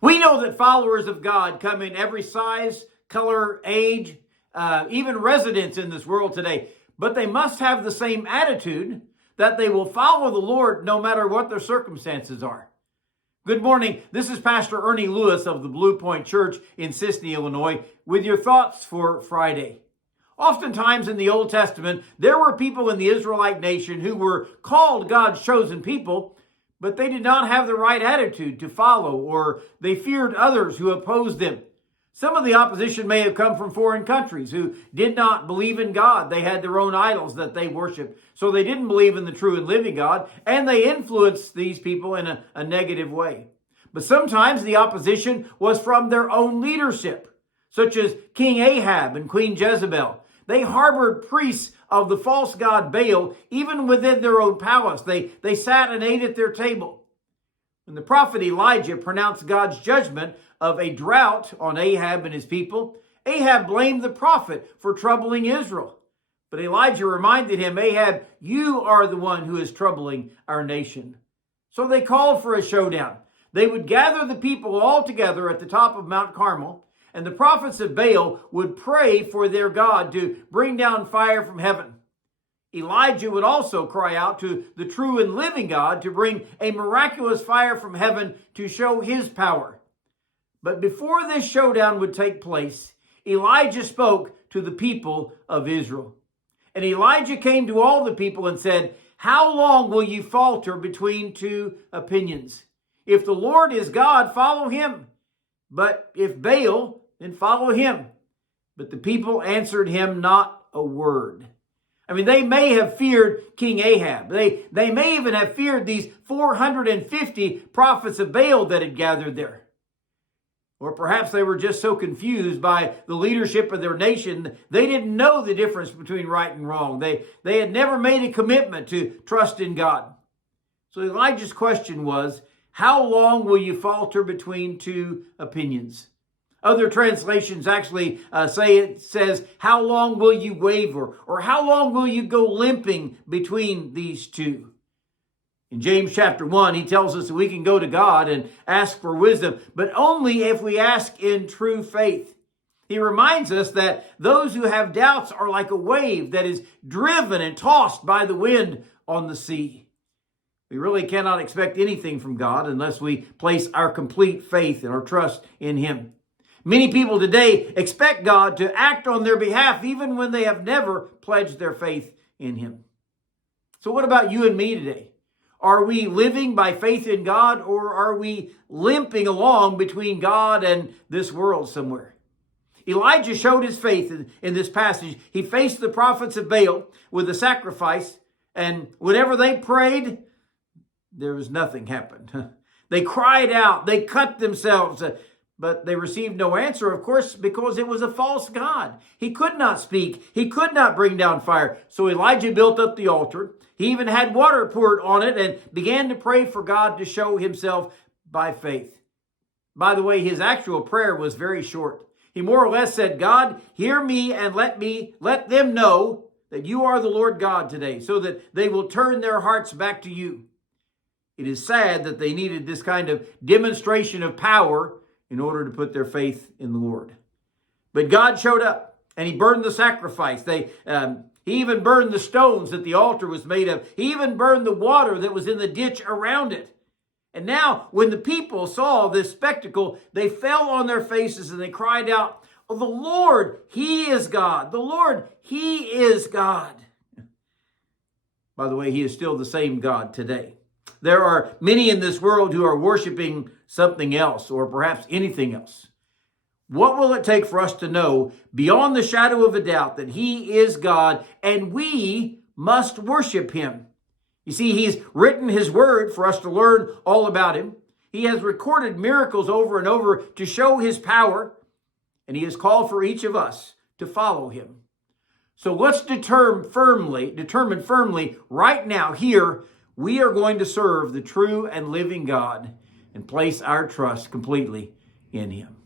We know that followers of God come in every size, color, age, even residence in this world today. But they must have the same attitude that they will follow the Lord no matter what their circumstances are. Good morning. This is Pastor Ernie Lewis of the Blue Point Church in Sisney, Illinois, with your thoughts for Friday. Oftentimes in the Old Testament, there were people in the Israelite nation who were called God's chosen people, but they did not have the right attitude to follow, or they feared others who opposed them. Some of the opposition may have come from foreign countries who did not believe in God. They had their own idols that they worshiped, so they didn't believe in the true and living God, and they influenced these people in a negative way. But sometimes the opposition was from their own leadership, such as King Ahab and Queen Jezebel. They harbored priests of the false god Baal even within their own palace. They sat and ate at their table. When the prophet Elijah pronounced God's judgment of a drought on Ahab and his people, Ahab blamed the prophet for troubling Israel. But Elijah reminded him, Ahab, you are the one who is troubling our nation. So they called for a showdown. They would gather the people all together at the top of Mount Carmel, and the prophets of Baal would pray for their God to bring down fire from heaven. Elijah would also cry out to the true and living God to bring a miraculous fire from heaven to show his power. But before this showdown would take place, Elijah spoke to the people of Israel. And Elijah came to all the people and said, how long will you falter between two opinions? If the Lord is God, follow him. But if Baal, then follow him. But the people answered him not a word. I mean, they may have feared King Ahab. They may even have feared these 450 prophets of Baal that had gathered there. Or perhaps they were just so confused by the leadership of their nation, they didn't know the difference between right and wrong. They had never made a commitment to trust in God. So Elijah's question was, how long will you falter between two opinions? Other translations actually says, how long will you waver? Or how long will you go limping between these two? In James chapter 1, he tells us that we can go to God and ask for wisdom, but only if we ask in true faith. He reminds us that those who have doubts are like a wave that is driven and tossed by the wind on the sea. We really cannot expect anything from God unless we place our complete faith and our trust in him. Many people today expect God to act on their behalf even when they have never pledged their faith in him. So what about you and me today? Are we living by faith in God, or are we limping along between God and this world somewhere? Elijah showed his faith in this passage. He faced the prophets of Baal with a sacrifice, and whenever they prayed, there was nothing happened. They cried out, they cut themselves, but they received no answer, of course, because it was a false god. He could not speak. He could not bring down fire. So Elijah built up the altar. He even had water poured on it and began to pray for God to show himself by faith. By the way, his actual prayer was very short. He more or less said, God, hear me and let them know that you are the Lord God today, so that they will turn their hearts back to you. It is sad that they needed this kind of demonstration of power in order to put their faith in the Lord. But God showed up and he burned the sacrifice. He even burned the stones that the altar was made of. He even burned the water that was in the ditch around it. And now when the people saw this spectacle, they fell on their faces and they cried out, oh, the Lord, he is God. The Lord, he is God. By the way, he is still the same God today. There are many in this world who are worshiping something else, or perhaps anything else. What will it take for us to know beyond the shadow of a doubt that he is God and we must worship him? You see, he's written his word for us to learn all about him. He has recorded miracles over and over to show his power, and he has called for each of us to follow him. So let's determine firmly right now here, we are going to serve the true and living God and place our trust completely in him.